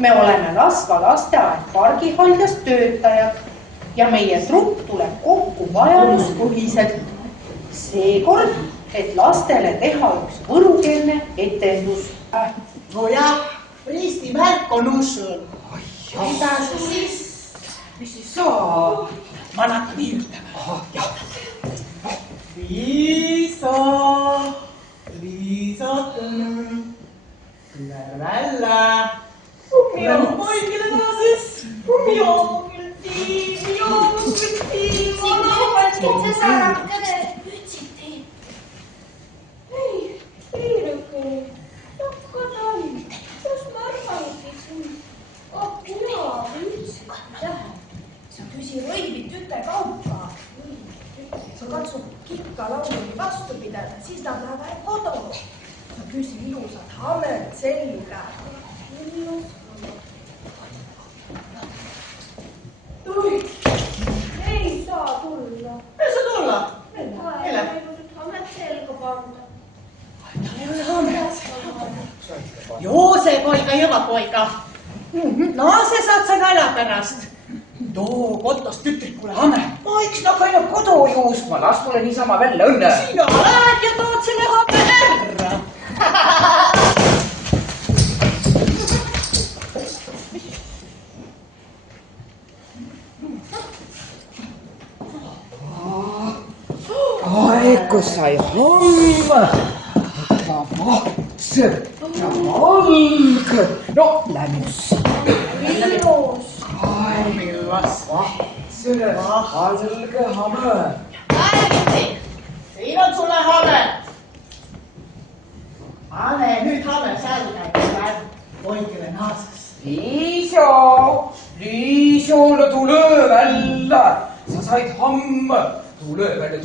Me oleme Rasva lasteaed pargihaljas töötajad ja meie trupp tuleb kokku vajaduspõhiselt. Seekord, et lastele teha üks võrukeelne etendus. No jah, risti märk on usul. Mida sa siis? Mis siis saa? Ma nakkan nii ütlema. Liisa, tule välja. Mio poikile naases. Mio külti. See saab käde ütsiti. Ei, piirukene. Jakka tal. Kas ma arvanudki sind? Jaa, ütsiti. Sa küsi rõivit üte kaupa. Sa katsud kikka lauluni vastu pidada, siis nad lähevad kodu. Sa küsi ilusat hamed selga. Tuli. Ei saa tulla. Ei saa tulla? Mille? Hamed selga panda. Tal ei ole hamed. Joose poika, jõva poika. No see saad sa nalja pärast. Too kotos tütrikule hame. Ma eks nad ainult kodu juustma, las mulle niisama välja õnne. Sina lähed ja tood selle hame ära. Kus sai homme? Vahtse ja valg. No, lämmus. Ilus. Millas? Vahtsele valge hame. Ääriti, siin on sulle hame. Ane nüüd hame selga, poikile naasas. Liisole tule välja. Sa said hamme. Tule välja,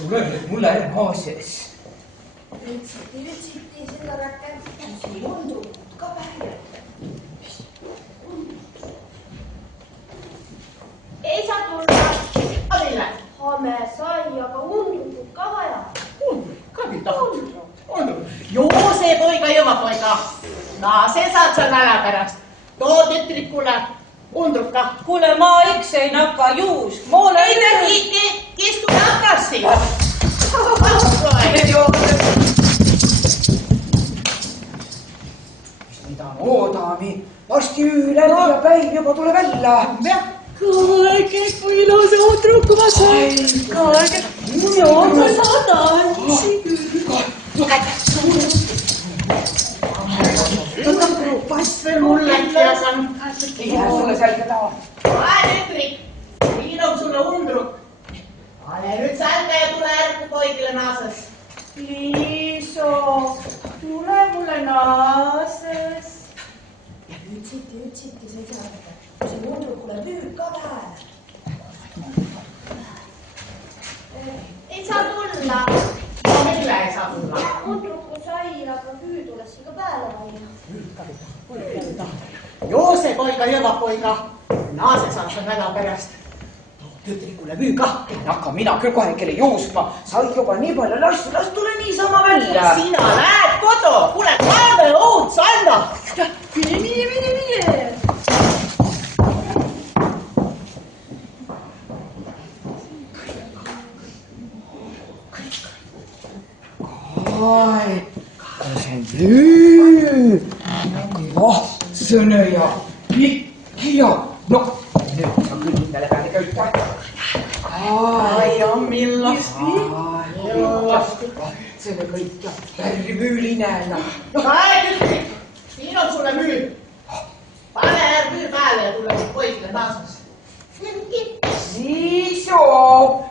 mulle naoses. Ütsiti, seda rakendab. See undub ka välja. Ei saa tulla. Mille? Hame sai, aga undub ka vaja. Ka mida? Joose poika, jõva poika. Naase saad sa nälja pärast. Too tütrikule undrub ka. Kuule, ma eks ei nakka juus. Istu nakassi. Mida oodami? Varsti üü läbi ja päiv juba tule välja. Kaage, kui ilus õudruk ma sain. Kaage, ma sadan. Pass veel mulle äkki. Ei jää sulle selga taha. Tütrik, siin on sulle undruk. Pane nüüd sälga ja tule ärku poigile naasas. Liiso, tule mulle naases. Ja ütsiti seisab. See undrukule püüd ka vähe. Ei saa tulla. No mille ei saa tulla? Undruku sai, aga püüd oleks ikka pääle vaja. Joose poika, jõva poika. Naase saab sa nädal pärast. Tütrikule müü ka. Hakka mina küll kohekele juustma. Sai juba nii palju lassu, las tule niisama välja. Sina lähed kodu. Kuule, kaame õud sanna. Mine. Ai, see on lüü. Vahtsõne ja pikki ja... No, nüüd sa küll nimmele peale köita. Ai, on millast. Vahtsõne kõik ja värvüüline ja... Ai, tütrik, siin on sulle müü. Pane müü pääle ja tule poikile naasas.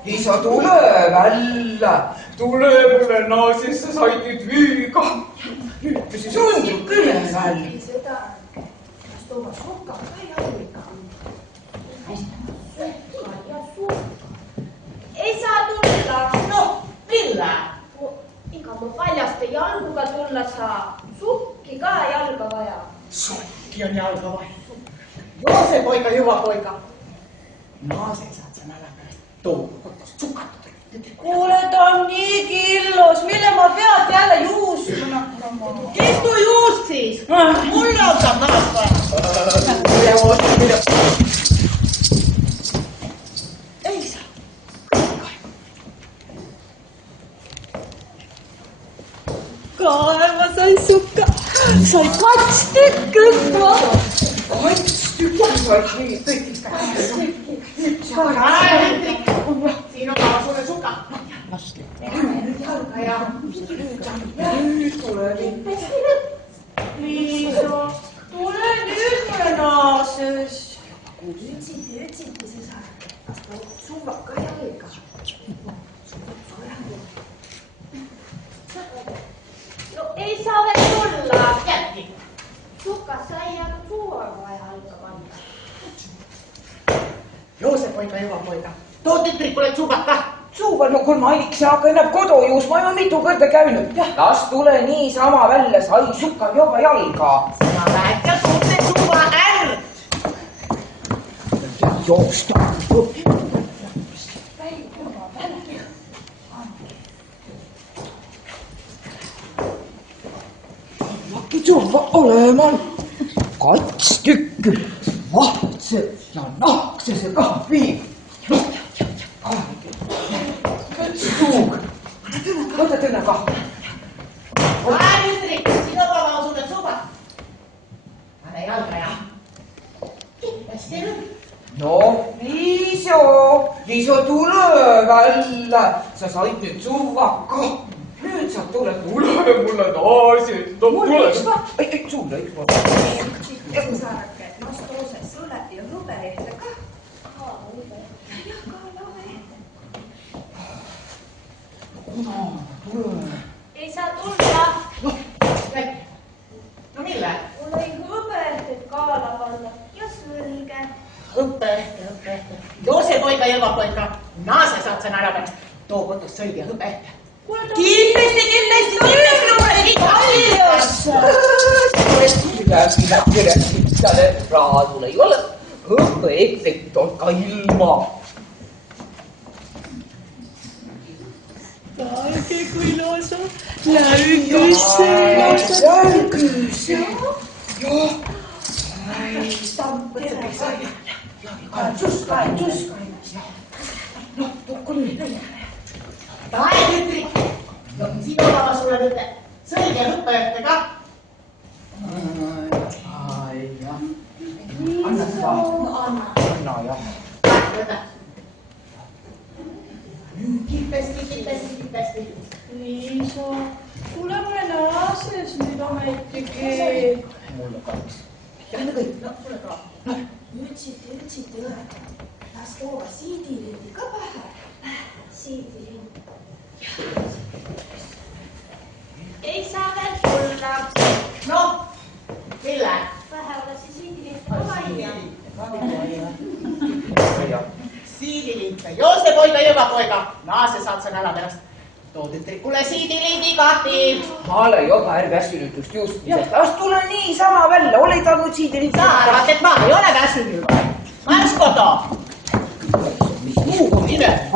Liisa, tule välja. Tule mulle naases, sa said nüüd vüüga. Nüüd siis undruk küll välja. Seda, kas tooma sukka ka jalga. Ei saa tulla. No, mille? Iga ma paljaste jalguga tulla saa. Sukki ka jalga vaja. Sukki on jalga vaja. Joose poika, jõva poika. Naase saad sa nälja pärast. Too, kotos sukatud. Kuule, ta on nii killus. Mille ma pead jälle juustma hakkama? Istu juust siis. Mulle on ta naas vaja. Siin on ka sulle suka. Jalga ja nüüd tule nii. Liiso, tule nüüd mulle naases. Ütsiti se saa. Suvakka jalga. No ei saa veel tulla. Jätki. Sukka sai ja suoraan jalka panna. Joosepoika, Eva-poika. Too tütrikule suvakka. Suuga, no kui Mailik see aga enam kodujuus, ma olen mitu korda käinud. Las tule niisama välja, sai sukka juba jalga. Sina lähed ja suhte suva ärg. Joosta. Suva olemal 2 tükki vahtse ja nahksese kahvi. Suug. Võta tõne kahvi. Tütrik, sinu vaba on sulle suva. Pane jalga ja. Hästi nüüd. No, Liiso, tule välja. Sa said nüüd suvaka. Nüüd sa tuled mulle naases. Ei, sulle üks ma. Saarake, nostoose sulle ja hõbeehte ka. Ja ka lahe. Ei saa tulla. No mille? Mul ei hõbeehtet kaala panna ja sõlge. Hõppe. Joosepoika, Eva-poika. Naase saad sa ära pärast. Too kotus sõlg ja hõppe. Kindlasti, Talle raha sulle ei ole. Hõbeefekt on ka ilma. Vaadake, kui lausa läügüsse. Läügüsse. Jah. Kaetsus. Noh, tukku nüüd. Tahe tütrik. Sinu vaba sulle nüüd sõlg ja hõppe ka. Anna seda. Anna, jah. Võta. Kipesti. Liiso, tule mulle naases nüüd ometigi. Mulle 2. Enne kõik. No, sulle ka. Ütsiti õega. Las tuua siidilindi ka pähe. Siidilind. Ei saa veel tulla. No, mille? Vähe oleks siidilind vaia. Siidilinte. Joosepoika, Eva-poika. Naase saad sa näla pärast. Too tütrikule siidilindi kahti. Ma olen juba ärge väsinud just juustmisest. Las tule niisama välja, ole tahtnud siidilindi. Sa arvad, et ma ei ole väsinud või? Marss kodu. Mis muu on Mine.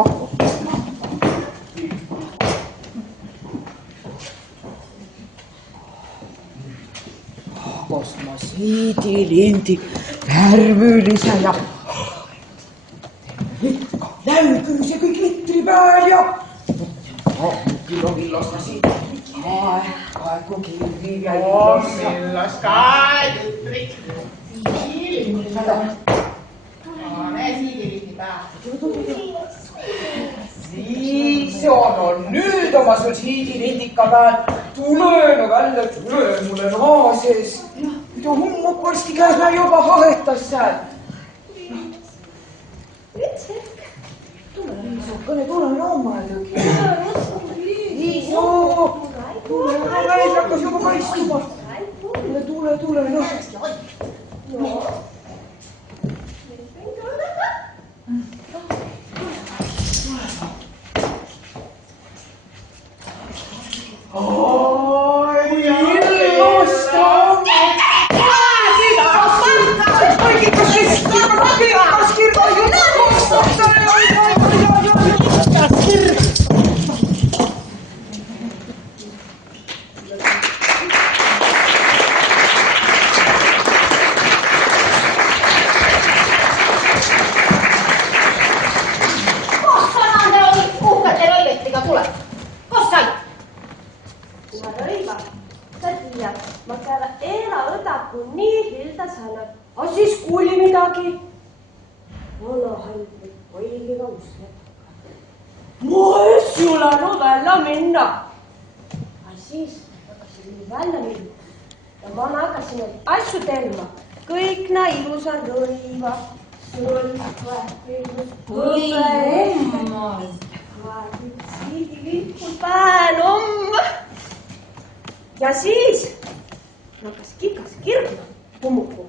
Kas ma siidilindi värvülise ja läügüse kõik litri peal ja kilokillos ma siin aegu kirvi ja Millas ka tütrik. Siidilindi. Pane siidilindi pähe. Liiso, no nüüd oma sul siidilindika peal. Tule no välja, tule mulle naases. Mida hummuk varsti käes ma juba hahetas seal. Tule, Liisokene, tule loomadagi. Liiso, tule välja, hakkas juba karistuma. Tule, noh. sana. Aga siis kuuli midagi. Vana halb poigiga usle. Ma ei sulanud välja minna. Aga siis hakkasin nii välja minna. Ja ma hakkasin neid asju telma. Kõik na ilusa rõiva. Ja siis hakkas Kikas kirgma pummuku.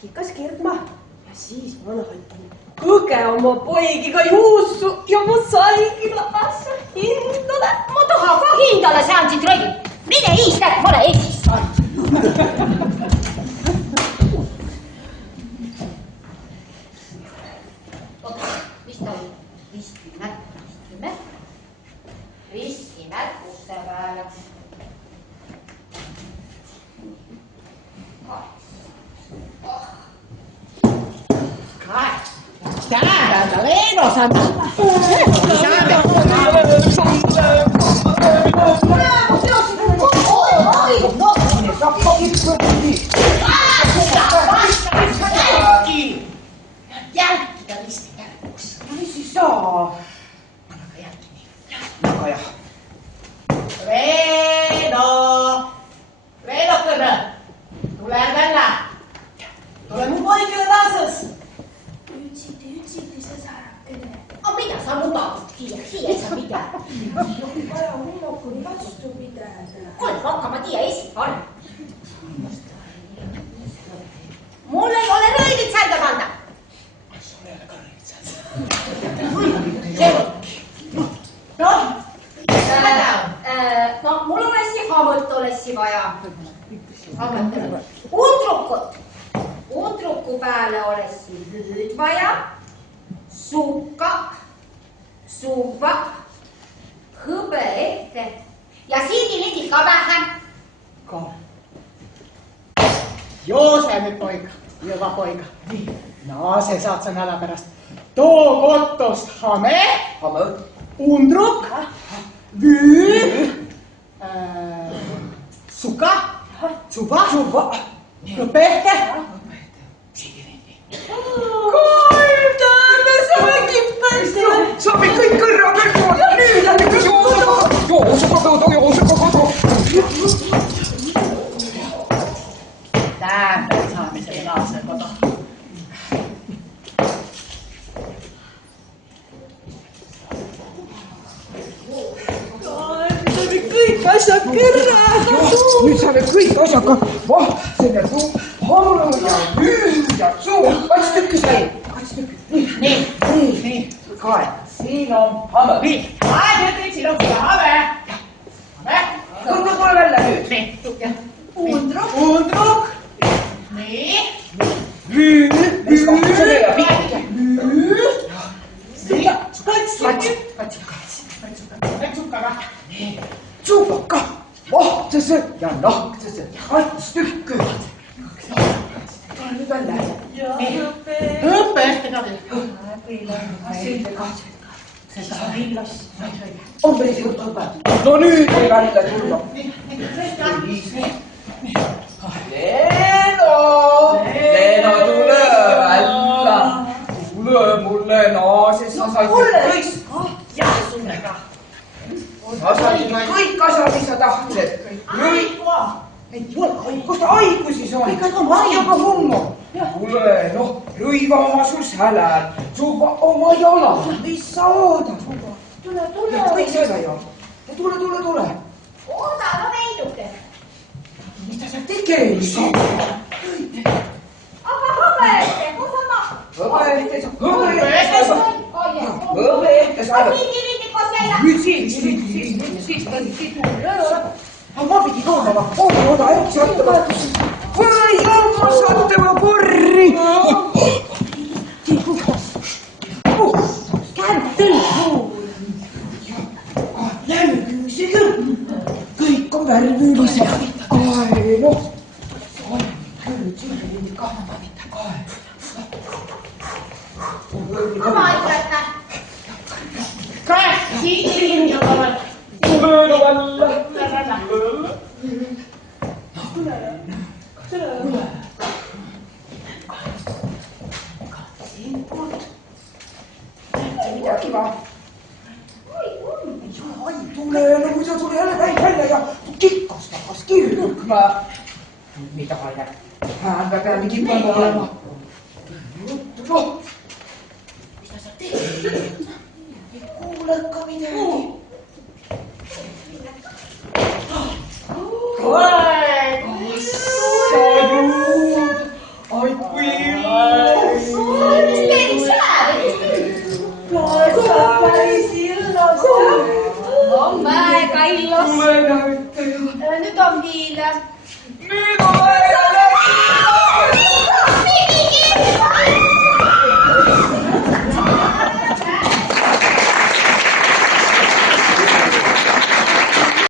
Kikas kirgma ja siis vanahalb kõge oma poigiga juustu ja ma saingi lapassa hindale. Ma tahan ka hindale, see on siit rõi. Mine Eestis, ma olen Eestis saanud. Mis ta oli? Riskimärkuste peale. Tähendab, Leeno saab. Jälkida ristimärkus. Mis siis saab? Annaga jälki nii. Väga jah. Reenokene, tule välja. Tule mu poigile lases. Ütsiti sõsarakene. Aga mida sa mugavust hiie sa mida? Vaja hummokuni vastu pidada. Kuule, hakkama tiia esiparm. Mul ei ole rõivit särga kanda. No, mul olessi hamõt olessi vaja. Undruku päälle olessi hüüd vaja, sukak, suvak, hõbe ette ja siidilidi ka vähem. Ka. Joose nüüd poiga, jõva poiga. Nii, no see saad sa nädala pärast. Too kotost hame, undruk, vüü, suka, suva, õpete. Koldane, sa vägipääst. Saame kõik kõrra kõrva. Nüüd läbi kõik joosukodu. Tähendab, saame selle laase kodu. Kõik asjad kõrra. Nüüd saame kõik asjad ka. Vah, selle suu, haru ja hüüd ja suu. 2 tükki sai. 2 tükki. Nii. Kae, siin on hame. Nii, nüüd siin on seda hame. Tule välja nüüd. Nii. Undruk. Nii. Hüüd. Mis kohta see meile pihti? Nii. Katsukaga. Nii. Tsupaka. Vahtsese ja nahksese. 2 tükki. Nüüd välja. Õpete ka veel. On päris õpet. No nüüd ei välja tulla. Leeno, tule välja. Tule mulle naase, sa said kõik. Ja sulle ka. Sa said kõik asjad, mis sa tahtsid. Ei ole, kus ta haigu siis on? Aga hummo. Tule, noh, rõiva oma sul sälel, suva oma jalal. Mis sa oodad? Tule. Kõik seda ju. Tule. Oda no veiduke. Mis ta seal tegelik? Aga hõbete, kus on nahk? Hõbe ette saada. Rindi koos jälle. Nüüd siis. Aga ma pidi tooma, oda äkki sattuma. Või jõudma sattuma porri. Kämpel. Lämmküüsiga. Kõik on värvilised. Kae, noh. Oma ütlete. Kae, siit ringi on olemas. Tule välja. ma midagi. Hääl peab jälle kipem olema. Noh. Mida sa teed? Ei kuule ka midagi. Ai kui ilus! Päris ilus. On väga ilus. Tule näita. Nüüd on viil. Nüüd on